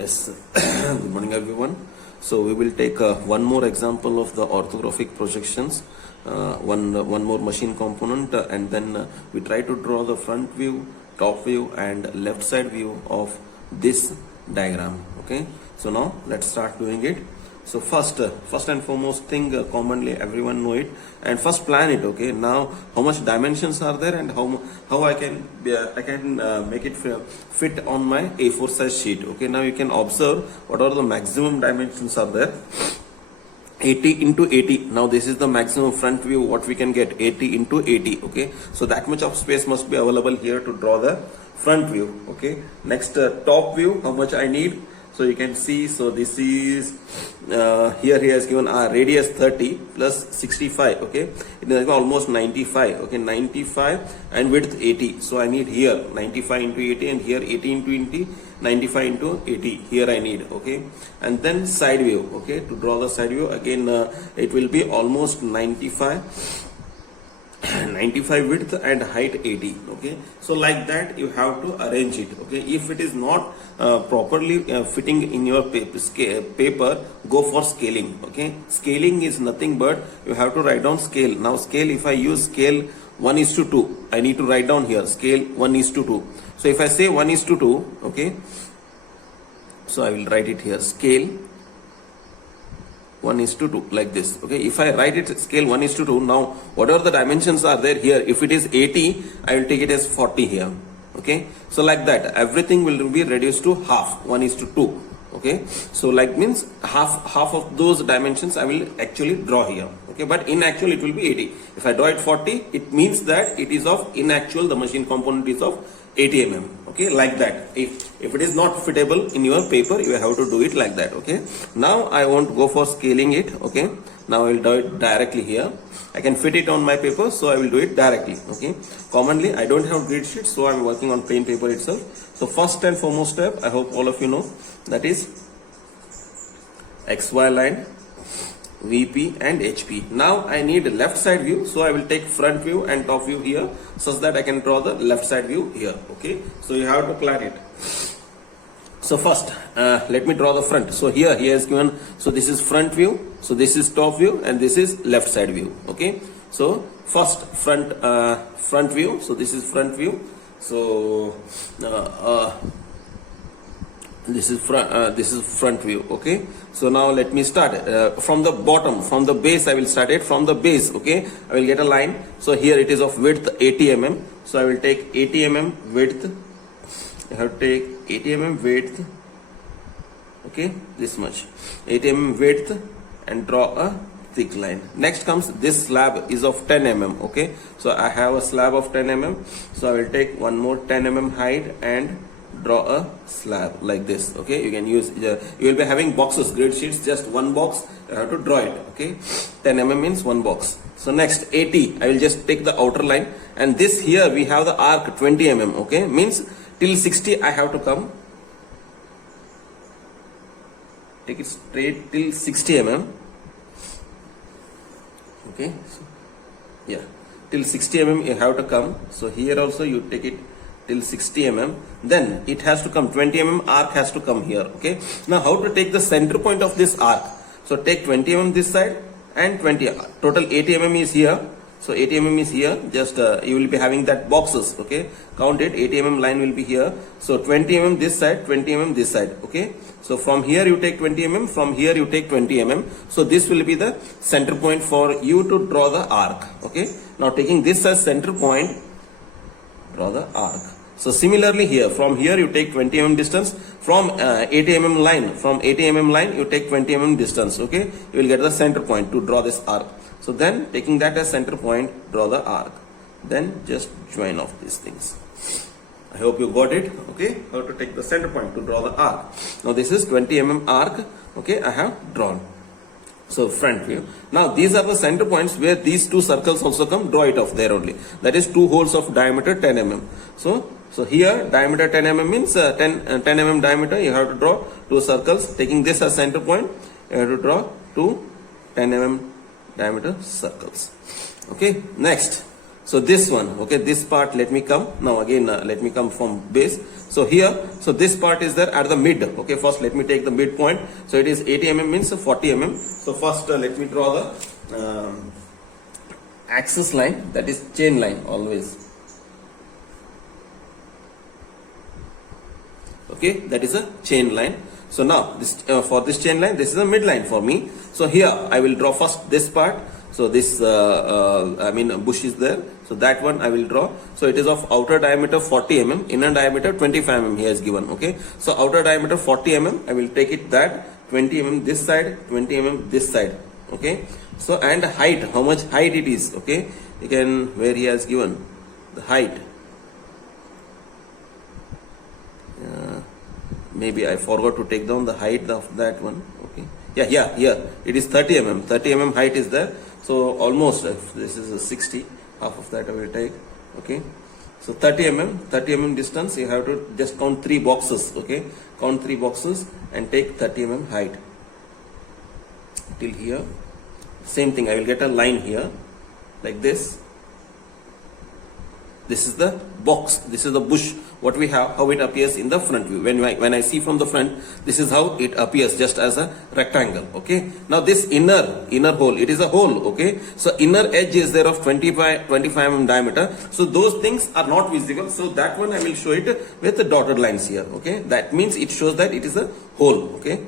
Yes, good morning everyone. So we will take one more example of the orthographic projections, one more machine component, and then we try to draw the front view, top view, and left side view of this diagram. Okay, so now let's start doing it. So first and foremost thing, commonly everyone know it, and first plan it. Okay, now how much dimensions are there, and how I can make it fit on my A4 size sheet. Okay, now you can observe what are the maximum dimensions are there. 80 into 80. Now this is the maximum front view what we can get, 80 into 80. Okay, so that much of space must be available here to draw the front view. Okay, next top view, how much I need. So you can see, so this is here he has given radius 30 plus 65. Okay, it is almost 95. Okay, 95 and width 80. So I need here 95 into 80 and here 80 into 80, 95 into 80 here I need. Okay, and then side view. Okay, to draw the side view again, it will be almost 95 width and height 80. Okay, so like that you have to arrange it. Okay, if it is not properly fitting in your paper, go for scaling. Okay, scaling is nothing but you have to write down scale. Now scale, if I use scale 1:2, I need to write down here scale 1:2. so if I say 1:2, okay, so I will write it here scale 1:2 like this. Okay, if I write it scale 1:2, now whatever the dimensions are there here, if it is 80, I will take it as 40 here. Okay, so like that everything will be reduced to half, 1:2. Okay, so like means half of those dimensions I will actually draw here. Okay, but in actual it will be 80. If I draw it 40, it means that it is of, in actual the machine component is of 80 mm. Okay, like that. If it is not fittable in your paper, you have to do it like that. Okay, now I won't go for scaling it. Okay, now I will do it directly here. I can fit it on my paper, so I will do it directly. Okay, commonly I don't have grid sheet, so I am working on plain paper itself. So first and foremost step, I hope all of you know, that is XY line, VP and HP. Now I need left side view, so I will take front view and top view here, such that I can draw the left side view here. Okay, so you have to plan it. So first let me draw the front. So here he has given, so this is front view, so this is top view, and this is left side view. Okay, so first front view, so this is front view. So this is front view. Okay, so now let me start from the bottom, from the base. I will start it from the base. Okay, I will get a line. So here it is of width 80 mm, so I will take 80 mm width. I have to take 80 mm width. Okay, this much 80 mm width, and draw a thick line. Next comes this slab is of 10 mm. Okay, so I have a slab of 10 mm, so I will take one more 10 mm height and draw a slab like this. Okay, you can use you will be having boxes, grid sheets, just one box you have to draw it. Okay, 10 mm means one box. So next 80, I will just take the outer line, and this here we have the arc 20 mm. Okay, means till 60 I have to come, take it straight till 60 mm. Okay, so yeah, till 60 mm you have to come. So here also you take it till 60 mm, then it has to come 20 mm arc has to come here. Okay, now how to take the center point of this arc? So take 20 mm this side and 20, total 80 mm is here. So 80 mm is here, just you will be having that boxes. Okay, count it, 80 mm line will be here. So 20 mm this side, 20 mm this side. Okay, so from here you take 20 mm, from here you take 20 mm. So this will be the center point for you to draw the arc. Okay, now taking this as center point, draw the arc. So similarly here, from here you take 20 mm distance, from 80 mm line, from 80 mm line you take 20 mm distance. Okay, you will get the center point to draw this arc. So then taking that as center point, draw the arc, then just join off these things. I hope you got it. Okay, how to take the center point to draw the arc. Now this is 20 mm arc. Okay, I have drawn. So front view. Now these are the center points where these two circles also come. Draw it off there only. That is two holes of diameter 10 mm. So here diameter 10 mm means 10 mm diameter. You have to draw two circles. Taking this as center point, you have to draw two 10 mm diameter circles. Okay, next So this one, okay, this part, let me come. Now again, let me come from base. So here, so this part is there at the mid. Okay, first let me take the midpoint. So it is 80 mm means 40 mm. So first let me draw the axis line, that is chain line always. Okay, that is a chain line. So now this for this chain line, this is a midline for me. So here I will draw first this part. So this bush is there. So that one I will draw. So it is of outer diameter 40 mm, inner diameter 25 mm he has given. Okay. So outer diameter 40 mm, I will take it that 20 mm this side, 20 mm this side. Okay. So and height, how much height it is. Okay. You can, where he has given the height. Maybe I forgot to take down the height of that one. Okay. Yeah, here it is 30 mm. 30 mm height is there. So almost, if this is a 60, half of that I will take. Okay. So 30 mm distance, you have to just count 3 boxes. Okay. Count 3 boxes and take 30 mm height. Till here. Same thing, I will get a line here. Like this. This is the box. This is the bush. What we have, how it appears in the front view. When I see from the front, this is how it appears, just as a rectangle. Okay. Now this inner hole, it is a hole. Okay. So inner edge is there of 25 mm diameter. So those things are not visible. So that one I will show it with the dotted lines here. Okay. That means it shows that it is a hole. Okay.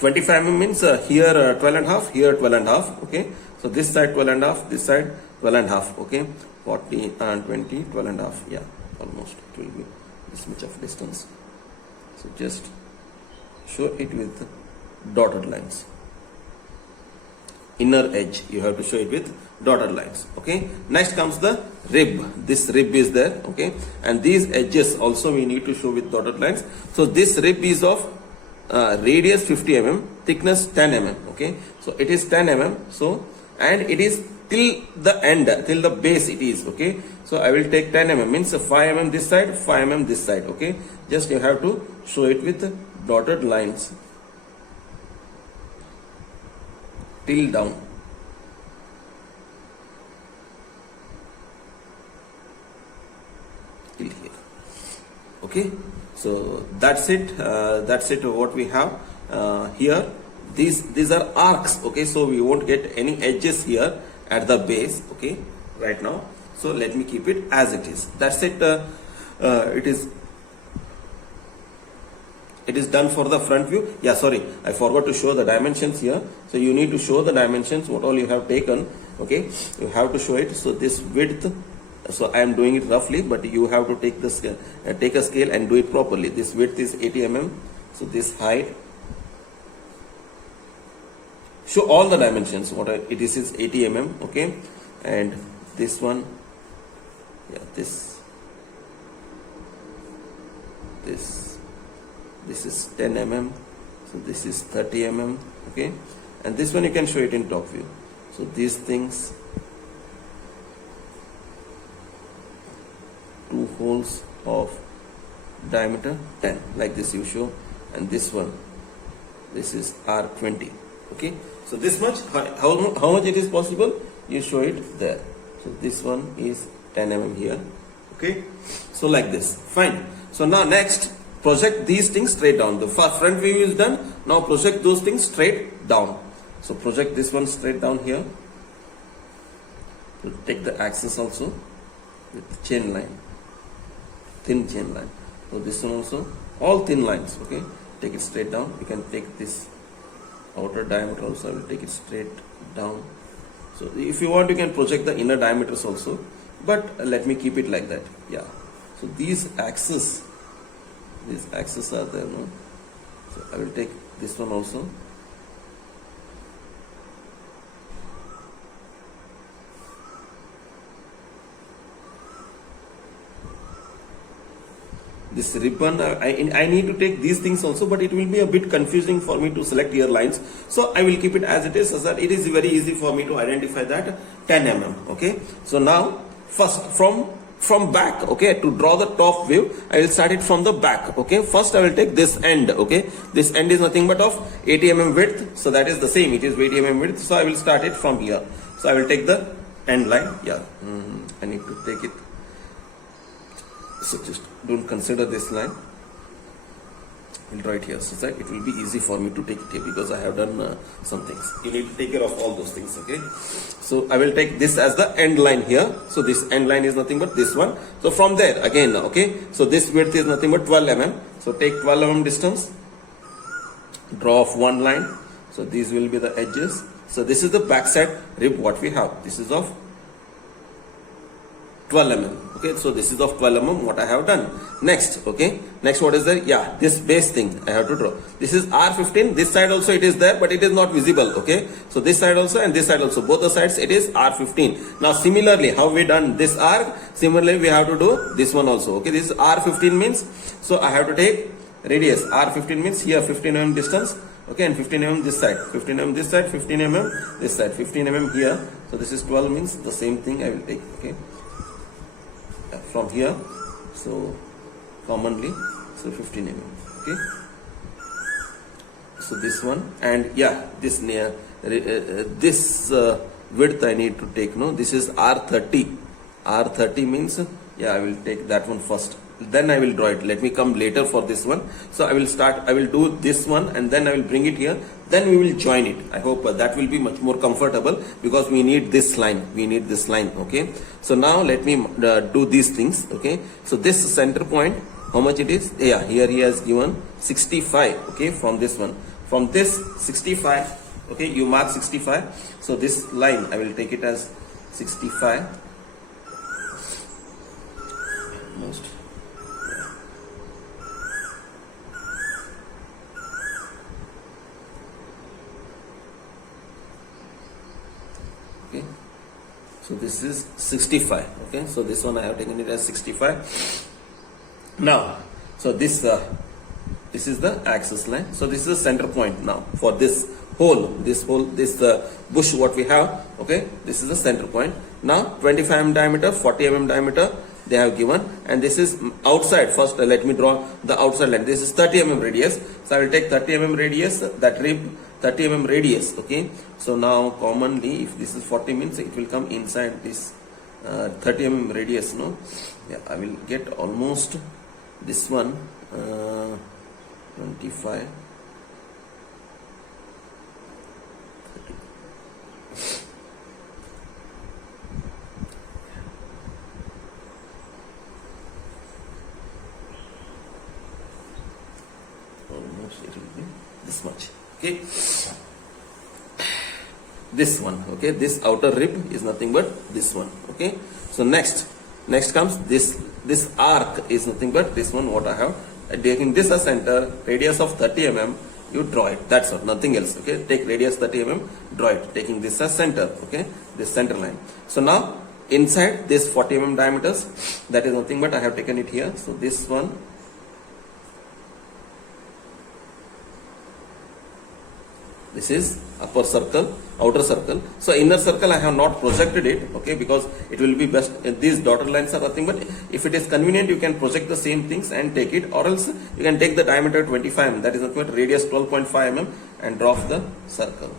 25 mm means here 12 and a half, here 12 and a half. Okay. So this side 12 and a half, this side 12 and a half. Okay. 40 and 20, 12 and a half. Yeah. Almost it will be this much of distance. So just show it with dotted lines. Inner edge, you have to show it with dotted lines. Okay. Next comes the rib. This rib is there. Okay. And these edges also we need to show with dotted lines. So this rib is of radius 50 mm, thickness 10 mm. Okay. So it is 10 mm. So and it is till the end, till the base it is. Okay. So I will take 10 mm means 5 mm this side, 5 mm this side. Okay. Just you have to show it with dotted lines till down. Till here. Okay. So that's it. That's it. What we have here. These are arcs. Okay. So we won't get any edges here at the base. Okay. Right now. So let me keep it as it is. That's it. It is done for the front view. Yeah, sorry, I forgot to show the dimensions here. So you need to show the dimensions, what all you have taken. Okay, you have to show it. So this width, so I am doing it roughly, but you have to take the scale, take a scale and do it properly. This width is 80 mm. So this height, show all the dimensions. It is 80 mm. Okay, and this one. Yeah, this is 10 mm. So this is 30 mm. Okay, and this one you can show it in top view. So these things, 2 holes of diameter 10, like this you show, and this one, this is R20. Okay, so this much, how much it is possible, you show it there. So this one is 10 mm here. Okay, so like this. Fine. So now next, project these things straight down. The front view is done. Now project those things straight down. So project this one straight down here. So take the axis also with chain line, thin chain line. So this one also, all thin lines. Okay, take it straight down. You can take this outer diameter also. I will take it straight down. So if you want, you can project the inner diameters also. But let me keep it like that. Yeah. So these axes are there. No? So I will take this one also. This ribbon, I need to take these things also, but it will be a bit confusing for me to select here lines. So I will keep it as it is, so that it is very easy for me to identify that 10 mm. Okay. So now first from back, okay, to draw the top view, I will start it from the back. Okay, first I will take this end. Okay, this end is nothing but of 80 mm width, so that is the same, it is 80 mm width. So I will start it from here. So I will take the end line. Yeah, I need to take it. So just don't consider this line. I'll draw it here so that it will be easy for me to take it here, because I have done some things. You need to take care of all those things, okay? So I will take this as the end line here. So this end line is nothing but this one. So from there again, okay? So this width is nothing but 12 mm. So take 12 mm distance, draw off one line. So these will be the edges. So this is the backside rib what we have. This is of 12 mm. Okay, so this is of 12 mm what I have done. Next, okay, next what is there? Yeah, this base thing I have to draw. This is R15. This side also it is there, but it is not visible. Okay, so this side also and this side also, both the sides it is R15. Now similarly, how we done this arc? Similarly, we have to do this one also. Okay, this is R15 means, so I have to take radius. R15 means here 15 mm distance. Okay, and 15 mm this side, 15 mm this side, 15 mm this side, 15 mm here. So this is 12 means the same thing I will take. Okay, from here, so commonly, so 15 mm. Okay, so this one, and yeah, this near this width I need to take. No, this is R30. R30 means, yeah, I will take that one first, then I will draw it. Let me come later for this one. So I will start, I will do this one and then I will bring it here, then we will join it. I hope that will be much more comfortable, because we need this line, okay? So now let me do these things. Okay, so this center point, how much it is? Yeah, here he has given 65. Okay, from this one, from this 65, okay, you mark 65. So this line I will take it as 65 most. Okay, so this is 65. Okay, so this one I have taken it as 65. Now, so this is the axis line. So this is the center point now for this hole, this bush what we have. Okay, this is the center point. Now 25 mm diameter, 40 mm diameter they have given, and this is outside. First let me draw the outside line. This is 30 mm radius, so I will take 30 mm radius, that rib 30 mm radius. Okay, so now commonly if this is 40 means it will come inside this 30 mm radius. No, yeah, I will get almost this one 25 almost, it will be this much. Okay, this one. Okay, this outer rib is nothing but this one. Okay, so next comes this arc is nothing but this one what I have taking this as center, radius of 30 mm, you draw it, that's all, nothing else. Okay, take radius 30 mm, draw it, taking this as center. Okay, this center line. So now inside this 40 mm diameters, that is nothing but I have taken it here. So this one, this is upper circle, outer circle. So inner circle I have not projected it, okay, because it will be best, these dotted lines are nothing but, if it is convenient you can project the same things and take it, or else you can take the diameter 25 mm, that is nothing but radius 12.5 mm, and draw the circle.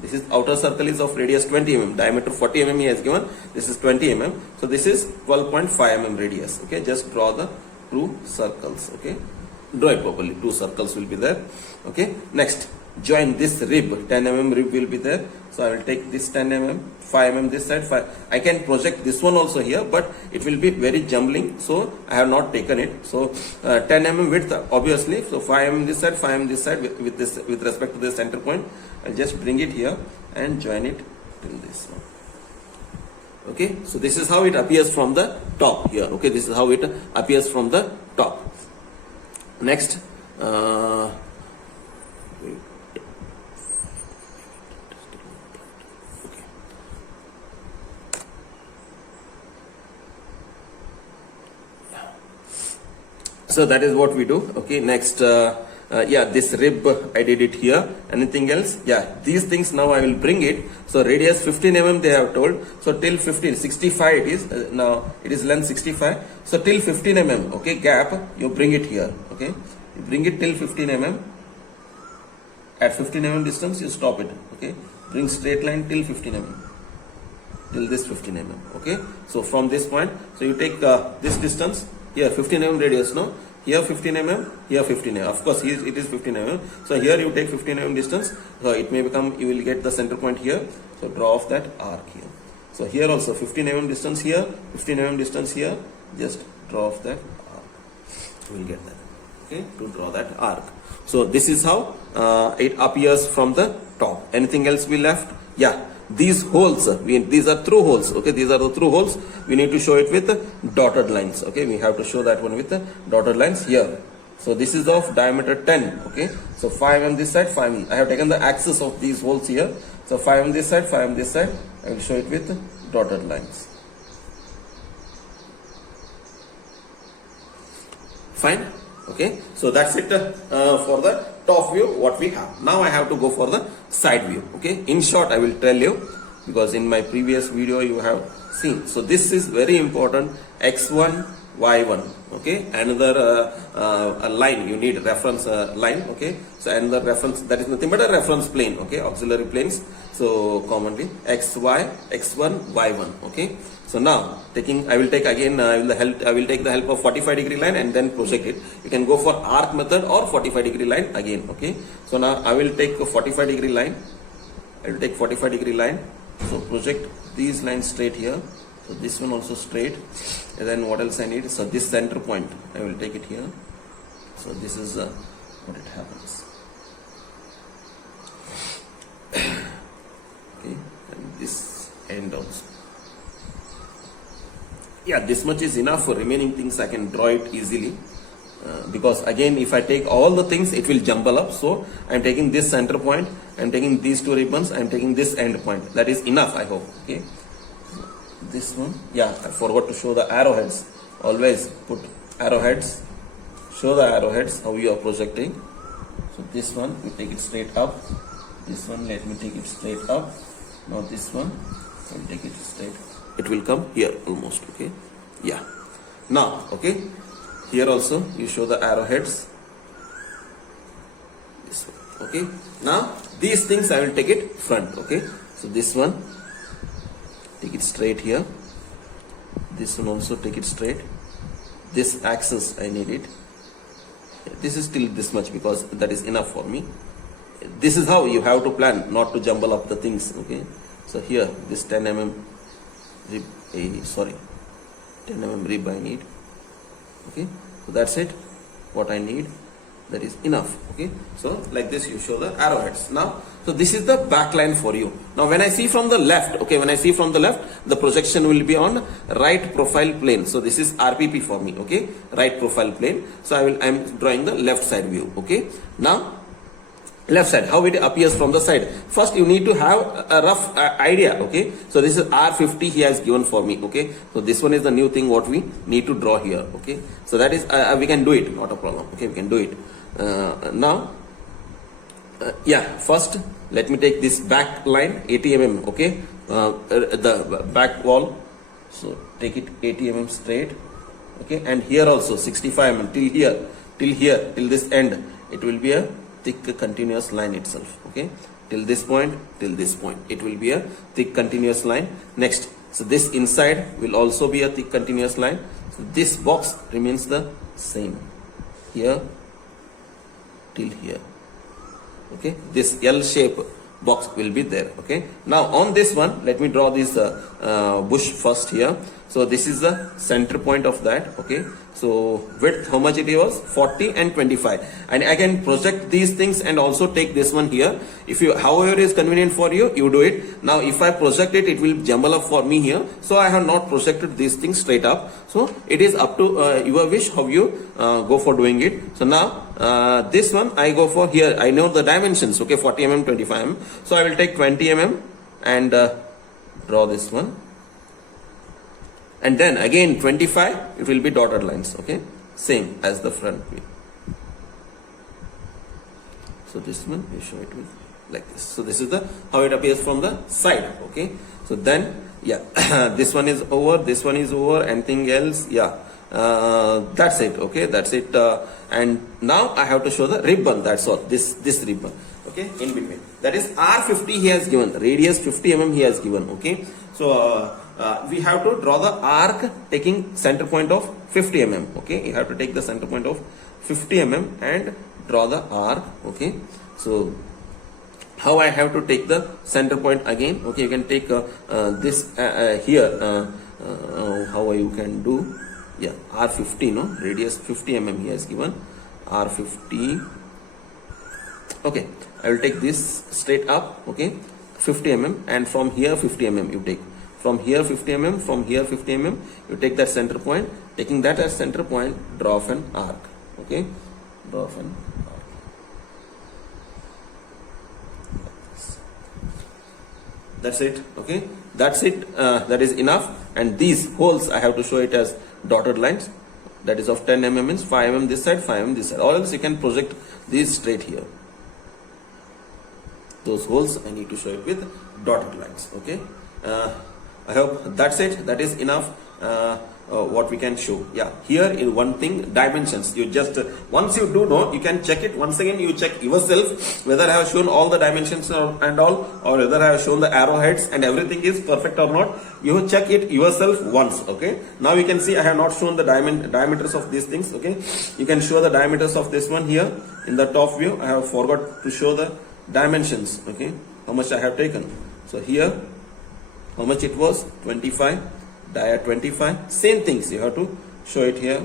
This is outer circle is of radius 20 mm, diameter 40 mm he has given, this is 20 mm, so this is 12.5 mm radius. Okay, just draw the two circles. Okay, draw it properly, two circles will be there. Okay, next join this rib, 10 mm rib will be there. So I will take this 10 mm, 5 mm this side, 5. I can project this one also here, but it will be very jumbling, so I have not taken it. So 10 mm width obviously, so 5 mm this side, 5 mm this side, with respect to the center point. I'll just bring it here and join it till this one. Okay, so this is how it appears from the top here. Okay, this is how it appears from the top. Next, so that is what we do. Okay, next, yeah, this rib I did it here. Anything else? Yeah, these things now I will bring it. So radius 15 mm they have told. So till 15, 65 it is. Now it is length 65. So till 15 mm, okay, gap, you bring it here. Okay, you bring it till 15 mm. At 15 mm distance, you stop it. Okay, bring straight line till 15 mm. till this 15 mm. Okay, so from this point, so you take this distance here, 15 mm radius, no, here 15 mm, here 15 mm. Of course, here it is 15 mm. So here you take 15 mm distance. So it may become, you will get the center point here. So draw off that arc here. So here also 15 mm distance here, 15 mm distance here. Just draw off that arc. You will get that. Okay, to draw that arc. So this is how it appears from the top. Anything else we left? Yeah. These holes, these are through holes. Okay, these are the through holes. We need to show it with dotted lines. Okay, we have to show that one with the dotted lines here. So this is of diameter 10. Okay, so 5 on this side, 5 on. I have taken the axis of these holes here. So 5 on this side, 5 on this side. I will show it with dotted lines. Fine. Okay, so that's it for the top view what we have. Now I have to go for the side view. Okay, in short I will tell you, because in my previous video you have seen. So this is very important, x1 y1. Okay, another a line, you need reference line. Okay, so another reference, that is nothing but a reference plane. Okay, auxiliary planes. So commonly xy, x1 y1. Okay, so now taking, I will take again I will take the help of 45-degree line and then project it. You can go for arc method or 45-degree line again. Okay, so now I will take a 45-degree line. I will take 45-degree line. So project these lines straight here. So this one also straight. And then what else I need? So this center point, I will take it here. So this is what it happens. Okay, and this end also. Yeah, this much is enough. For remaining things I can draw it easily, because again if I take all the things it will jumble up. So I am taking this center point, I am taking these two ribbons, I am taking this end point. That is enough, I hope. Okay, this one, yeah, I forgot to show the arrowheads. Always put arrowheads, show the arrowheads how you are projecting. So this one we take it straight up, this one let me take it straight up. Now this one I will take it straight, it will come here almost. Okay, yeah. Now okay, here also you show the arrowheads, this one. Okay, now these things I will take it front. Okay, so this one take it straight here, this one also take it straight. This axis I need it, this is still this much because that is enough for me. This is how you have to plan, not to jumble up the things. Okay, so here this 10 mm rib, 10 mm rib I need. Okay, so that's it, what I need, that is enough. Okay, so like this you show the arrowheads. Now, so this is the back line for you. Now when I see from the left, okay, when I see from the left, the projection will be on right profile plane. So this is RPP for me. Okay, right profile plane. So I am drawing the left side view. Okay, now left side, how it appears from the side. First you need to have a rough idea. Okay, so this is R50 he has given for me. Okay, so this one is the new thing what we need to draw here. Okay, so that is we can do it, not a problem. Okay, we can do it. Now yeah, first let me take this back line 80 mm. Okay, the back wall, so take it 80 mm straight. Okay, and here also 65 mm till this end, it will be a thick continuous line itself. Okay, till this point, it will be a thick continuous line. Next, so this inside will also be a thick continuous line. So this box remains the same here till here. Okay, this L shape box will be there. Okay, now on this one let me draw this bush first here. So this is the center point of that. Okay, so width how much it was, 40 and 25, and I can project these things and also take this one here. If you, however is convenient for you, you do it. Now if I project it, it will jumble up for me here, so I have not projected these things straight up. So it is up to your wish how you go for doing it. So now this one I go for here, I know the dimensions. Okay, 40 mm, 25 mm, so I will take 20 mm and draw this one, and then again 25, it will be dotted lines. Okay, same as the front view. So this one we show it with like this. So this is the how it appears from the side. Okay, so then yeah, this one is over, this one is over, anything else, yeah, that's it. Okay, that's it. And now I have to show the ribbon, that's all, this ribbon. Okay, in between, that is R50 he has given, radius 50 mm he has given. Okay, so we have to draw the arc taking center point of 50 mm. Okay, you have to take the center point of 50 mm and draw the arc. Okay, so how I have to take the center point again? Okay, you can take this here. How you can do? Yeah, R50, no, radius 50 mm he has given, R50. Okay, I will take this straight up. Okay, 50 mm, and from here 50 mm you take. From here 50 mm, from here 50 mm, you take that center point. Taking that as center point, draw off an arc. Okay, draw off an arc. That's it. Okay, that's it. That is enough. And these holes I have to show it as dotted lines. That is of 10 mm means 5 mm this side, 5 mm this side. Or else you can project these straight here. Those holes I need to show it with dotted lines. Okay. I hope that's it. That is enough. What we can show. Yeah, here in one thing, dimensions. You just once you do know, you can check it once again. You check yourself whether I have shown all the dimensions and all, or whether I have shown the arrowheads and everything is perfect or not. You check it yourself once. Okay. Now you can see I have not shown the diameters of these things. Okay. You can show the diameters of this one here in the top view. I have forgot to show the dimensions. Okay. How much I have taken. So here, how much it was? 25. Dia 25, same things you have to show it here.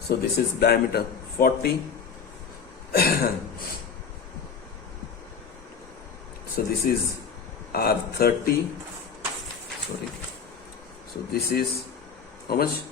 So this is diameter 40. So this is R30. Sorry. So this is how much?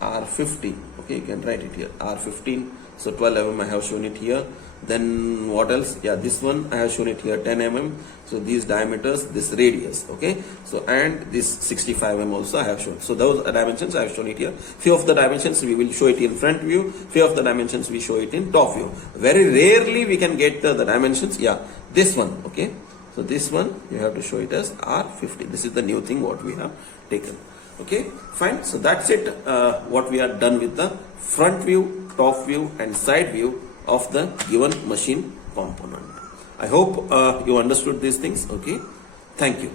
R50. Okay, you can write it here. R15. So 12 mm I have shown it here. Then what else? Yeah, this one I have shown it here, 10 mm. So these diameters, this radius. Okay. So and this 65 mm also I have shown. So those dimensions I have shown it here. Few of the dimensions we will show it in front view. Few of the dimensions we show it in top view. Very rarely we can get the dimensions. Yeah, this one. Okay. So this one you have to show it as R50. This is the new thing what we have taken. Okay, fine. So that's it. What we are done with the front view, top view and side view of the given machine component. I hope you understood these things. Okay, thank you.